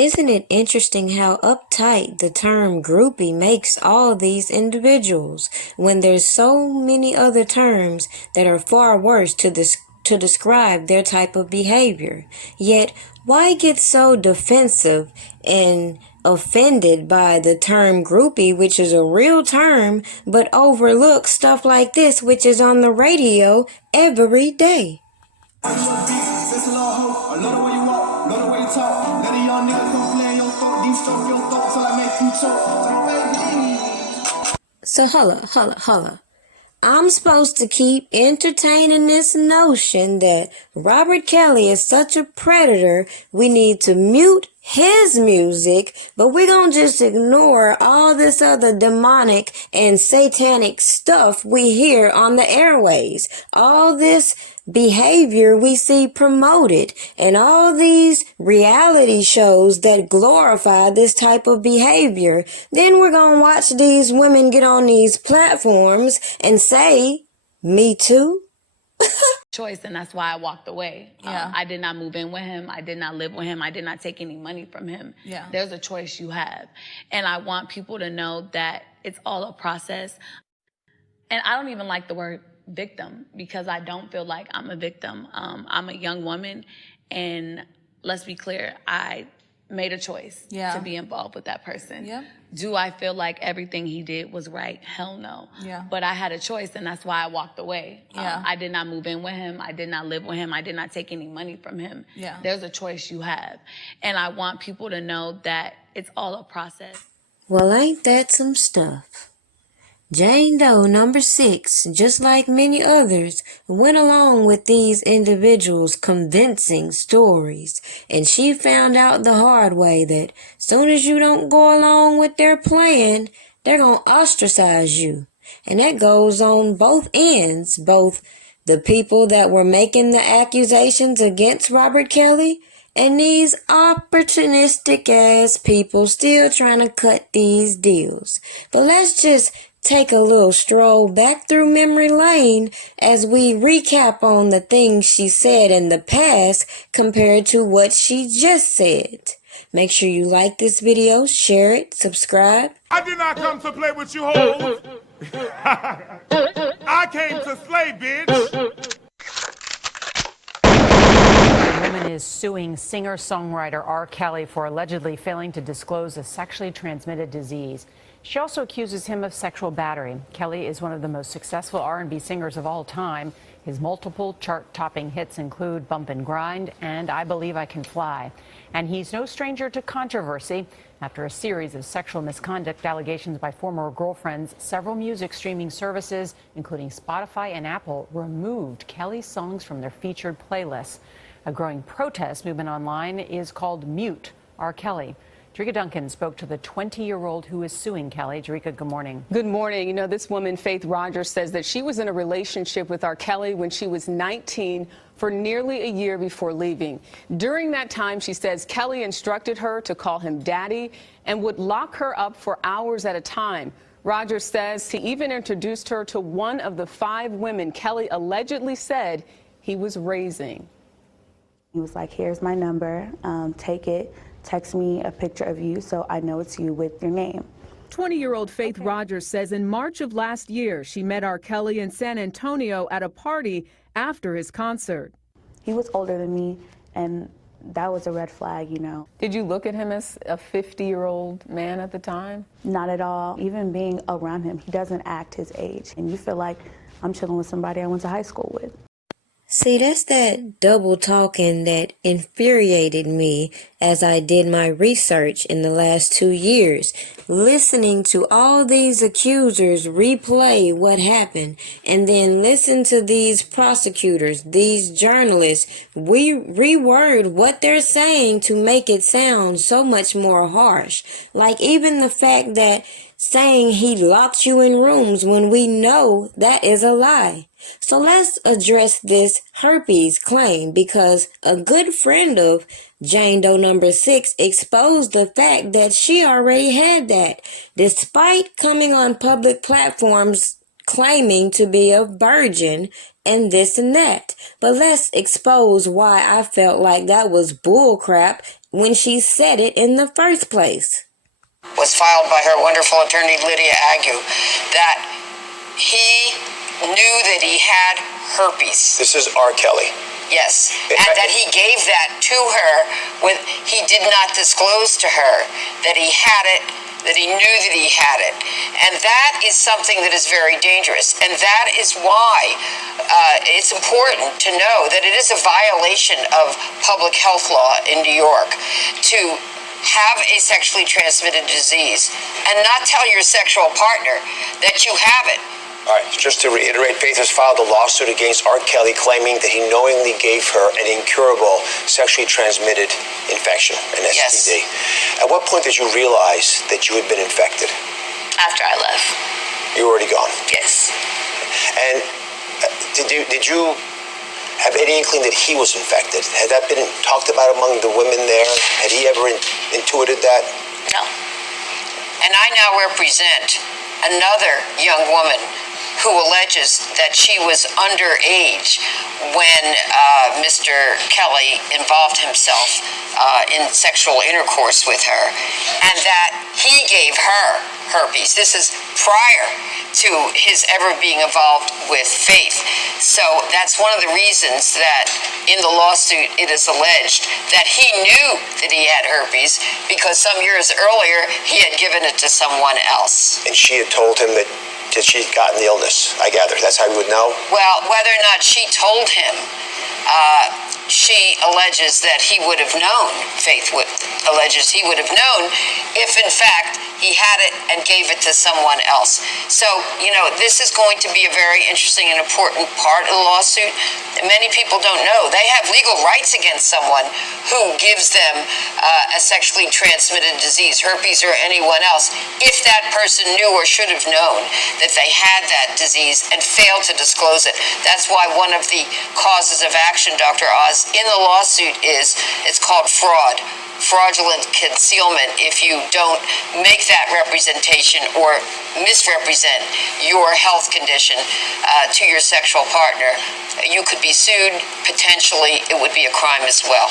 Isn't it interesting how uptight the term groupie makes all these individuals when there's so many other terms that are far worse to describe their type of behavior? Yet, why get so defensive and offended by the term groupie, which is a real term, but overlook stuff like this, which is on the radio every day? So holla. I'm supposed to keep entertaining this notion that Robert Kelly is such a predator, we need to mute his music, but we're gonna just ignore all this other demonic and satanic stuff we hear on the airways. All this behavior we see promoted and all these reality shows that glorify this type of behavior. Then we're gonna watch these women get on these platforms and say, me too? Choice, and that's why I walked away. I did not move in with him. I did not live with him. I did not take any money from him. There's a choice you have. And I want people to know that it's all a process. And I don't even like the word victim because I don't feel like I'm a victim. I'm a young woman, and let's be clear, I made a choice to be involved with that person. Do I feel like everything he did was right? Hell no. But I had a choice, and that's why I walked away. I did not move in with him. I did not live with him. I did not take any money from him. There's a choice you have. And I want people to know that it's all a process. Well, ain't that some stuff? Jane Doe number 6, just like many others, went along with these individuals' convincing stories, and she found out the hard way that soon as you don't go along with their plan, they're gonna ostracize you. And that goes on both ends, both the people that were making the accusations against Robert Kelly and these opportunistic ass people still trying to cut these deals. But let's just take a little stroll back through memory lane as we recap on the things she said in the past compared to what she just said. Make sure you like this video, share it, subscribe. I did not come to play with you hoes. I came to slay, bitch. A woman is suing singer-songwriter R. Kelly for allegedly failing to disclose a sexually transmitted disease. She also accuses him of sexual battery. Kelly is one of the most successful R&B singers of all time. His multiple chart-topping hits include Bump and Grind and I Believe I Can Fly. And he's no stranger to controversy. After a series of sexual misconduct allegations by former girlfriends, several music streaming services, including Spotify and Apple, removed Kelly's songs from their featured playlists. A growing protest movement online is called Mute R. Kelly. Jerika Duncan spoke to the 20-year-old who is suing Kelly. Jerika, good morning. Good morning. You know, this woman, Faith Rogers, says that she was in a relationship with R. Kelly when she was 19 for nearly a year before leaving. During that time, she says Kelly instructed her to call him daddy and would lock her up for hours at a time. Rogers says he even introduced her to one of the 5 women Kelly allegedly said he was raising. He was like, here's my number, take it. Text me a picture of you so I know it's you with your name. 20-year-old Faith Rogers says in March of last year, she met R. Kelly in San Antonio at a party after his concert. He was older than me, and that was a red flag, you know. Did you look at him as a 50-year-old man at the time? Not at all. Even being around him, he doesn't act his age. And you feel like I'm chilling with somebody I went to high school with. See, that's that double talking that infuriated me as I did my research in the last 2 years, listening to all these accusers replay what happened, and then listen to these prosecutors, these journalists, reword what they're saying to make it sound so much more harsh. Like even the fact that saying he locked you in rooms when we know that is a lie. So let's address this herpes claim, because a good friend of Jane Doe number 6 exposed the fact that she already had that, despite coming on public platforms claiming to be a virgin and this and that. But let's expose why I felt like that was bullcrap when she said it in the first place. Was filed by her wonderful attorney Lydia Agu that he knew that he had herpes. This is R. Kelly. Yes, and that he gave that to her when he did not disclose to her that he had it, that he knew that he had it. And that is something that is very dangerous. And that is why it's important to know that it is a violation of public health law in New York to have a sexually transmitted disease and not tell your sexual partner that you have it. All right, just to reiterate, Faith has filed a lawsuit against R. Kelly claiming that he knowingly gave her an incurable sexually transmitted infection, an STD. Yes. At what point did you realize that you had been infected? After I left. You were already gone? Yes. And did you have any inkling that he was infected? Had that been talked about among the women there? Had he ever intuited that? No. And I now represent another young woman who alleges that she was underage when Mr. Kelly involved himself in sexual intercourse with her, and that he gave her herpes. This is prior to his ever being involved with Faith. So that's one of the reasons that in the lawsuit it is alleged that he knew that he had herpes because some years earlier he had given it to someone else. And she had told him that she'd gotten the illness, I gather. That's how he would know? Well, whether or not she told him, she alleges that he would have known, Faith alleges he would have known if, in fact, he had it and gave it to someone else. So, you know, this is going to be a very interesting and important part of the lawsuit. Many people don't know. They have legal rights against someone who gives them a sexually transmitted disease, herpes or anyone else, if that person knew or should have known that they had that disease and failed to disclose it. That's why one of the causes of action, Dr. Oz, in the lawsuit it's called fraudulent concealment. If you don't make that representation or misrepresent your health condition to your sexual partner, you could be sued. Potentially, it would be a crime as well.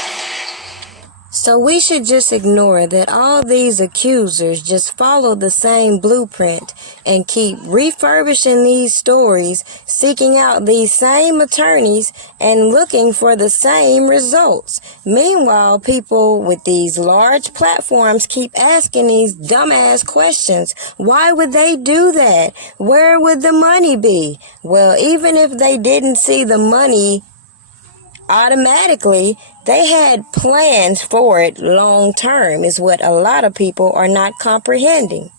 So we should just ignore that all these accusers just follow the same blueprint and keep refurbishing these stories, seeking out these same attorneys and looking for the same results. Meanwhile, people with these large platforms keep asking these dumbass questions. Why would they do that? Where would the money be? Well, even if they didn't see the money automatically, they had plans for it long term, is what a lot of people are not comprehending.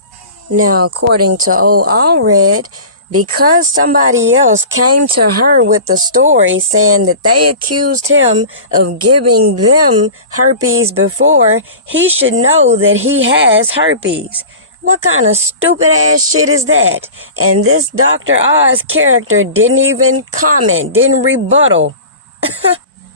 Now, according to old Allred, because somebody else came to her with the story saying that they accused him of giving them herpes before, he should know that he has herpes. What kind of stupid ass shit is that? And this Dr. Oz character didn't even comment, didn't rebuttal.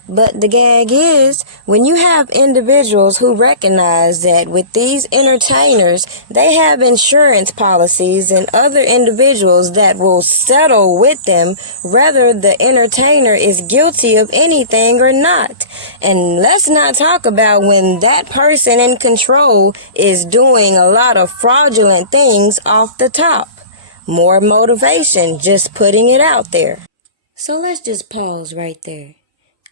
But the gag is, when you have individuals who recognize that with these entertainers, they have insurance policies and other individuals that will settle with them whether the entertainer is guilty of anything or not. And let's not talk about when that person in control is doing a lot of fraudulent things off the top. More motivation, just putting it out there. So let's just pause right there.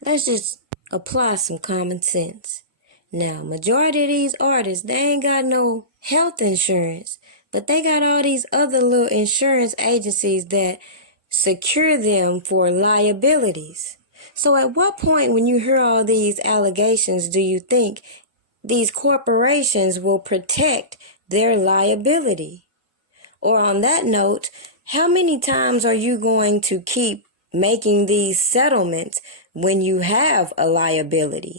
Let's just apply some common sense. Now, majority of these artists, they ain't got no health insurance, but they got all these other little insurance agencies that secure them for liabilities. So at what point when you hear all these allegations do you think these corporations will protect their liability? Or on that note, how many times are you going to keep making these settlements when you have a liability?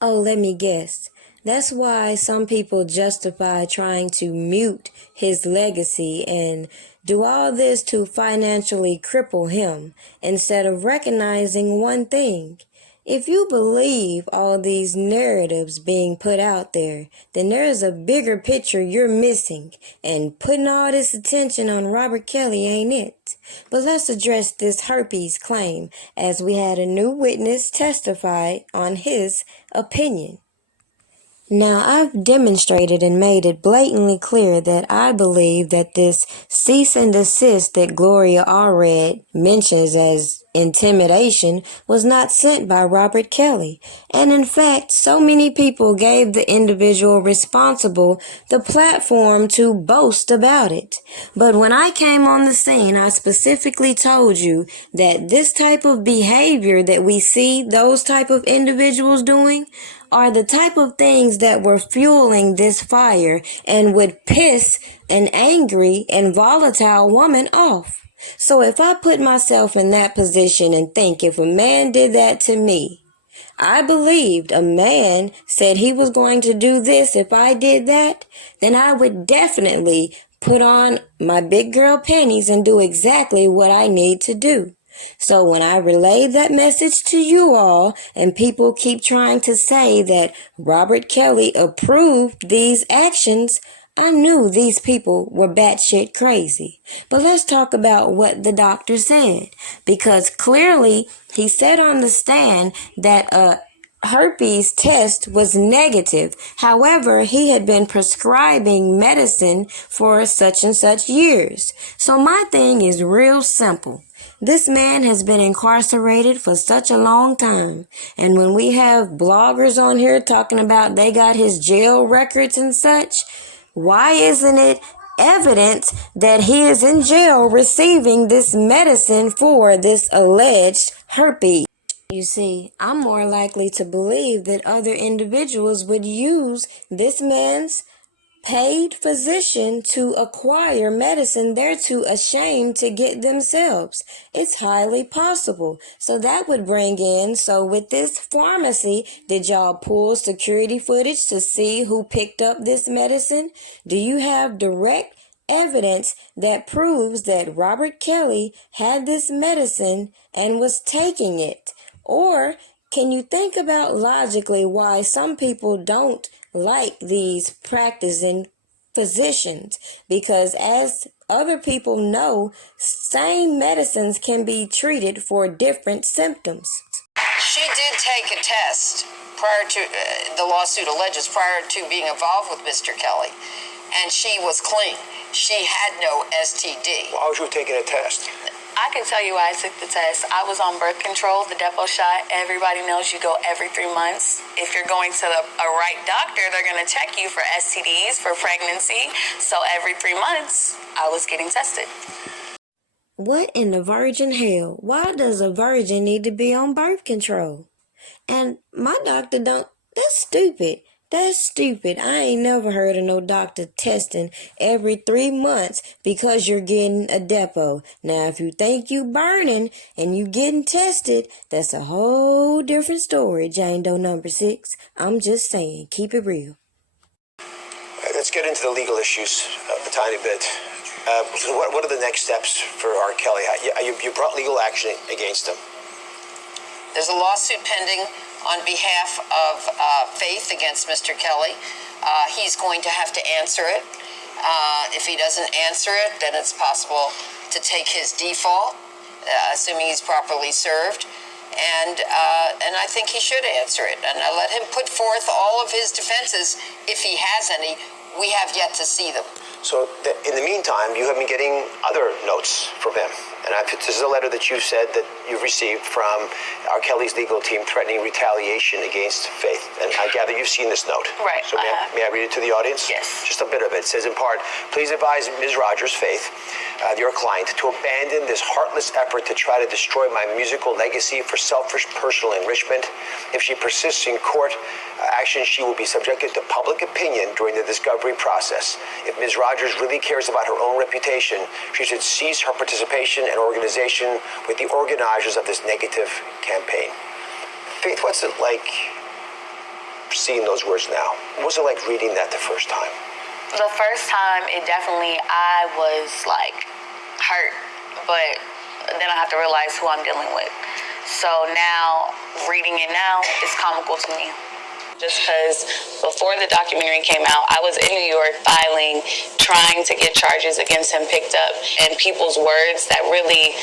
Oh, let me guess. That's why some people justify trying to mute his legacy and do all this to financially cripple him instead of recognizing one thing. If you believe all these narratives being put out there, then there's a bigger picture you're missing, and putting all this attention on Robert Kelly ain't it. But let's address this herpes claim, as we had a new witness testify on his opinion. Now, I've demonstrated and made it blatantly clear that I believe that this cease and desist that Gloria Allred mentions as intimidation was not sent by Robert Kelly. And in fact, so many people gave the individual responsible the platform to boast about it. But when I came on the scene, I specifically told you that this type of behavior that we see those type of individuals doing are the type of things that were fueling this fire and would piss an angry and volatile woman off. So if I put myself in that position and think if a man did that to me, I believed a man said he was going to do this if I did that, then I would definitely put on my big girl panties and do exactly what I need to do. So when I relayed that message to you all and people keep trying to say that Robert Kelly approved these actions, I knew these people were batshit crazy. But let's talk about what the doctor said, because clearly he said on the stand that a herpes test was negative. However, he had been prescribing medicine for such and such years. So my thing is real simple. This man has been incarcerated for such a long time. And when we have bloggers on here talking about they got his jail records and such, why isn't it evidence that he is in jail receiving this medicine for this alleged herpes? You see, I'm more likely to believe that other individuals would use this man's paid physician to acquire medicine they're too ashamed to get themselves. It's highly possible. So that would bring in, so with this pharmacy, did y'all pull security footage to see who picked up this medicine? Do you have direct evidence that proves that Robert Kelly had this medicine and was taking it? Or can you think about logically why some people don't like these practicing physicians? Because as other people know, same medicines can be treated for different symptoms. She did take a test prior to, the lawsuit alleges, prior to being involved with Mr. Kelly, and she was clean. She had no STD. Why would you have taken a test? I can tell you why I took the test. I was on birth control, the depot shot. Everybody knows you go every 3 months. If you're going to a right doctor, they're going to check you for STDs, for pregnancy. So every 3 months, I was getting tested. What in the virgin hell? Why does a virgin need to be on birth control? And my doctor don't. That's stupid. That's stupid. I ain't never heard of no doctor testing every 3 months because you're getting a depot. Now, if you think you burning and you getting tested, that's a whole different story, Jane Doe number 6. I'm just saying, keep it real. Let's get into the legal issues a tiny bit. So what are the next steps for R. Kelly? You brought legal action against him. There's a lawsuit pending on behalf of Faith against Mr. Kelly. He's going to have to answer it. If he doesn't answer it, then it's possible to take his default, assuming he's properly served. And I think he should answer it. And I let him put forth all of his defenses, if he has any. We have yet to see them. So in the meantime, you have been getting other notes from him. And this is a letter that you said that you've received from R. Kelly's legal team threatening retaliation against Faith. And I gather you've seen this note. Right. So may I read it to the audience? Yes. Just a bit of it. It says in part, please advise Ms. Rogers, Faith, your client, to abandon this heartless effort to try to destroy my musical legacy for selfish personal enrichment. If she persists in court action, she will be subjected to public opinion during the discovery process. If Ms. Rogers really cares about her own reputation, she should cease her participation and organization with the organizers of this negative campaign. Faith, what's it like seeing those words now? What was it like reading that the first time? The first time, I was like hurt, but then I have to realize who I'm dealing with. So now, reading it now, it's comical to me. Just because before the documentary came out, I was in New York trying to get charges against him picked up, and people's words that really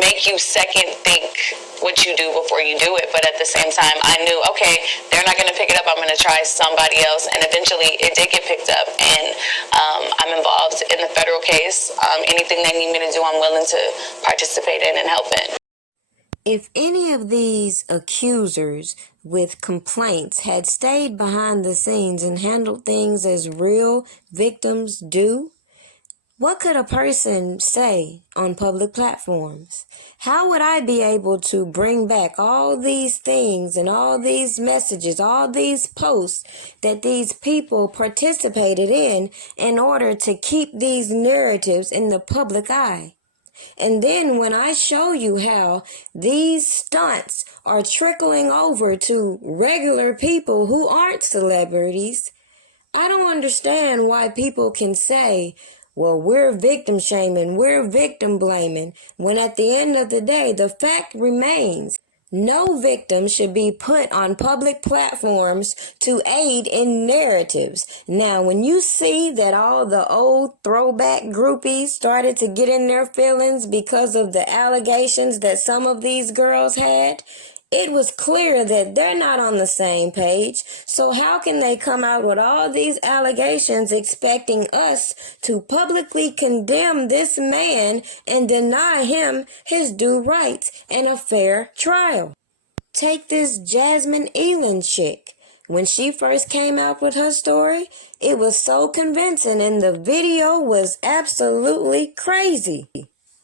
make you second think what you do before you do it. But at the same time, I knew, okay, they're not going to pick it up. I'm going to try somebody else. And eventually it did get picked up. And I'm involved in the federal case. Anything they need me to do, I'm willing to participate in and help in. If any of these accusers with complaints had stayed behind the scenes and handled things as real victims do, what could a person say on public platforms? How would I be able to bring back all these things and all these messages, all these posts that these people participated in order to keep these narratives in the public eye? And then when I show you how these stunts are trickling over to regular people who aren't celebrities, I don't understand why people can say, well, we're victim shaming, we're victim blaming, when at the end of the day, the fact remains, no victim should be put on public platforms to aid in narratives. Now, when you see that all the old throwback groupies started to get in their feelings because of the allegations that some of these girls had, it was clear that they're not on the same page. So how can they come out with all these allegations expecting us to publicly condemn this man and deny him his due rights and a fair trial? Take this Jasmine Elan chick. When she first came out with her story, it was so convincing and the video was absolutely crazy.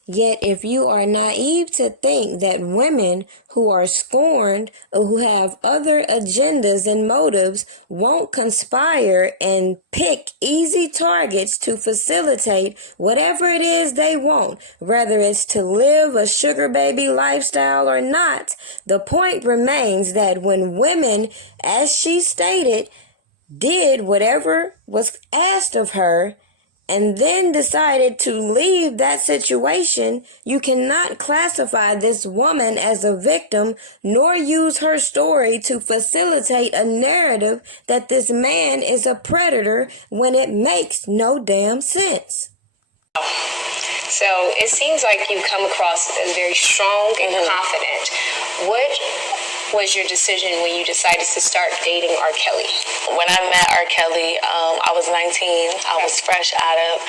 Yet if you are naive to think that women who are scorned or who have other agendas and motives won't conspire and pick easy targets to facilitate whatever it is they want, whether it's to live a sugar baby lifestyle or not, the point remains that when women, as she stated, did whatever was asked of her, and then decided to leave that situation, you cannot classify this woman as a victim nor use her story to facilitate a narrative that this man is a predator when it makes no damn sense. So it seems like you come across as very strong and confident. What was your decision when you decided to start dating R. Kelly? When I met R. Kelly, I was 19. I was fresh out of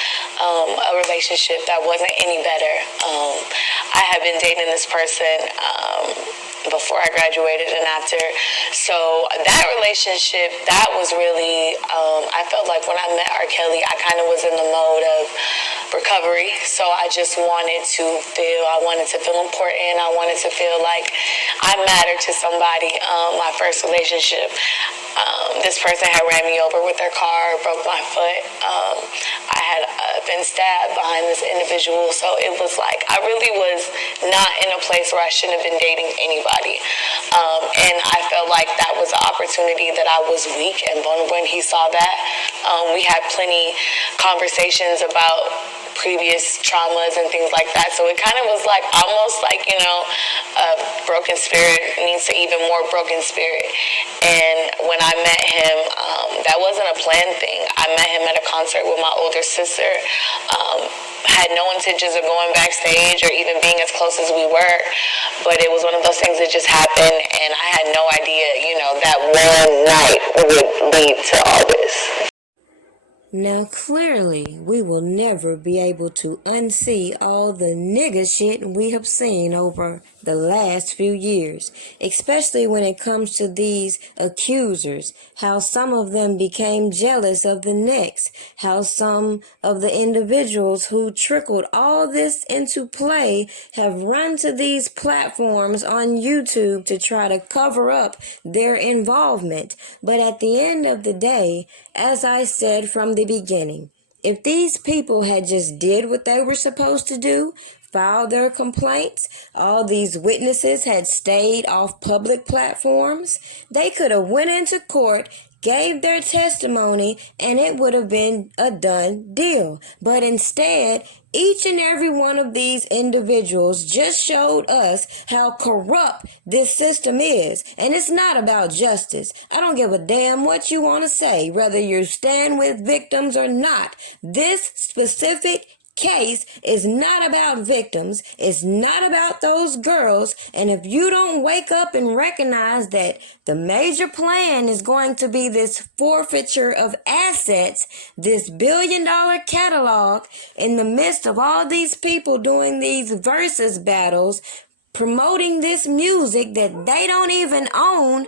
a relationship that wasn't any better. I had been dating this person before I graduated and after. So that relationship, that was really, I felt like when I met R. Kelly, I kind of was in the mode of recovery. So I just wanted to feel important. I wanted to feel like I mattered to somebody. My first relationship, this person had ran me over with their car, broke my foot. I had been stabbed behind this individual. So it was like, I really was not in a place where I shouldn't have been dating anybody. And I felt like that was an opportunity that I was weak and vulnerable, and he saw that. We had plenty conversations about previous traumas and things like that. So it kind of was like almost like, you know, a broken spirit needs to even more broken spirit. And when I met him, that wasn't a planned thing. I met him at a concert with my older sister. Had no intentions of going backstage or even being as close as we were, but it was one of those things that just happened, and I had no idea, you know, that one night would lead to all this. Now clearly, we will never be able to unsee all the nigga shit we have seen over the last few years, especially when it comes to these accusers, how some of them became jealous of the next, how some of the individuals who trickled all this into play have run to these platforms on YouTube to try to cover up their involvement. But at the end of the day, as I said from the beginning, if these people had just did what they were supposed to do, filed their complaints, all these witnesses had stayed off public platforms, they could have went into court, gave their testimony, and it would have been a done deal. But instead, each and every one of these individuals just showed us how corrupt this system is. And it's not about justice. I don't give a damn what you want to say, whether you stand with victims or not. This specific case is not about victims. It's not about those girls. And if you don't wake up and recognize that the major plan is going to be this forfeiture of assets, this billion-dollar catalog, in the midst of all these people doing these versus battles, promoting this music that they don't even own,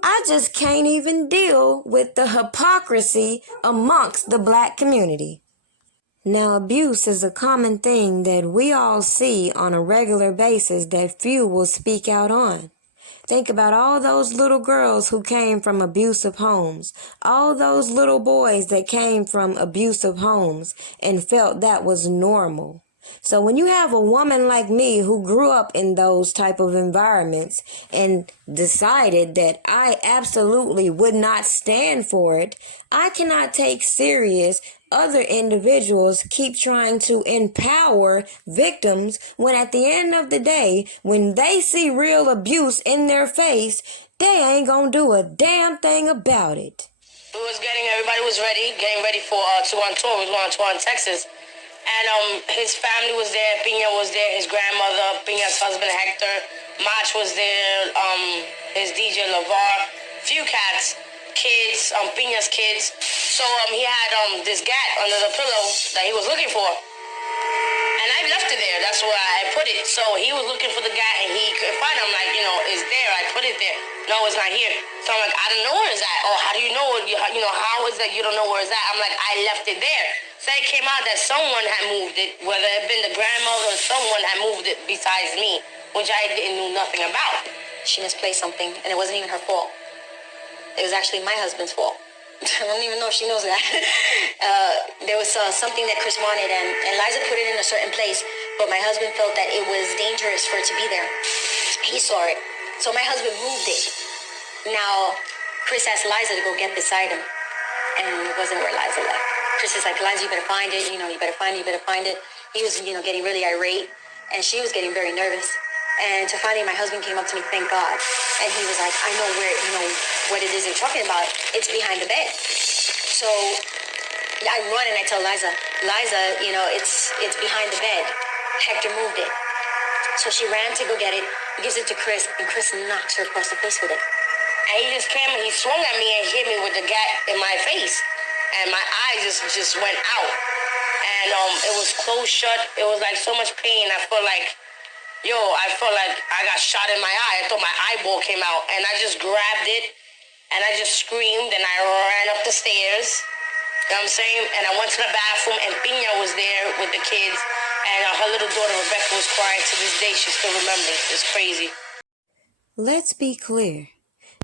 I just can't even deal with the hypocrisy amongst the black community. Now, abuse is a common thing that we all see on a regular basis that few will speak out on. Think about all those little girls who came from abusive homes, all those little boys that came from abusive homes and felt that was normal. So when you have a woman like me who grew up in those type of environments and decided that I absolutely would not stand for it, I cannot take serious other individuals keep trying to empower victims when at the end of the day, when they see real abuse in their face, they ain't gonna do a damn thing about it. Everybody was ready, getting ready for to go on tour. We was going on tour in Texas. And his family was there, Pina was there, his grandmother, Pina's husband Hector, Mach was there, his DJ LeVar, few cats, kids, Pina's kids. So he had this gat under the pillow that he was looking for. And I left it there, that's where I put it. So he was looking for the gat and he couldn't find it. I'm like, it's there, I put it there. No, it's not here. So I'm like, I don't know where it's at. Oh, how do you know? How is that you don't know where it's at? I'm like, I left it there. So it came out that someone had moved it, whether it had been the grandmother or someone had moved it besides me, which I didn't know nothing about. She misplaced something, and it wasn't even her fault. It was actually my husband's fault. I don't even know if she knows that. There was something that Chris wanted, and Liza put it in a certain place, but my husband felt that it was dangerous for it to be there. He saw it, so my husband moved it. Now, Chris asked Liza to go get beside him, and it wasn't where Liza left. Chris is like, Liza, you better find it, you better find it. He was, getting really irate, and she was getting very nervous. And to finally, my husband came up to me, thank God. And he was like, I know where, what it is you're talking about. It's behind the bed. So I run and I tell Liza, it's behind the bed. Hector moved it. So she ran to go get it, gives it to Chris, and Chris knocks her across the face with it. And he just came and he swung at me and hit me with the gat in my face. And my eye just went out. And it was closed shut. It was like so much pain. I felt like I got shot in my eye. I thought my eyeball came out. And I just grabbed it. And I just screamed. And I ran up the stairs. You know what I'm saying? And I went to the bathroom. And Pina was there with the kids. And her little daughter, Rebecca, was crying. To this day, she still remembers. It's crazy. Let's be clear.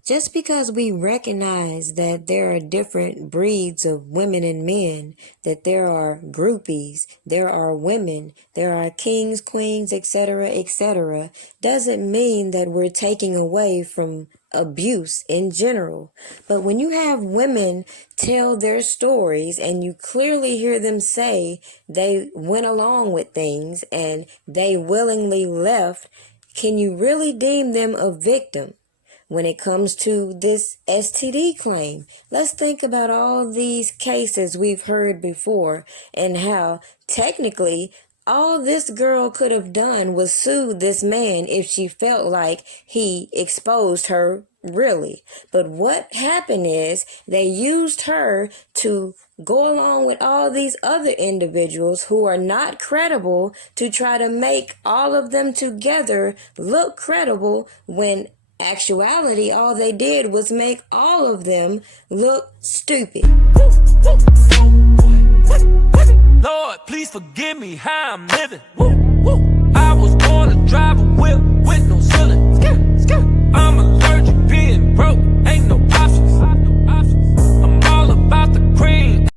Just because we recognize that there are different breeds of women and men, that there are groupies, there are women, there are kings, queens, etc., doesn't mean that we're taking away from abuse in general. But when you have women tell their stories and you clearly hear them say they went along with things and they willingly left, can you really deem them a victim? When it comes to this STD claim, let's think about all these cases we've heard before and how technically all this girl could have done was sue this man if she felt like he exposed her really. But what happened is they used her to go along with all these other individuals who are not credible to try to make all of them together look credible when actuality, all they did was make all of them look stupid. Lord, please forgive me how I'm living. I was born to drive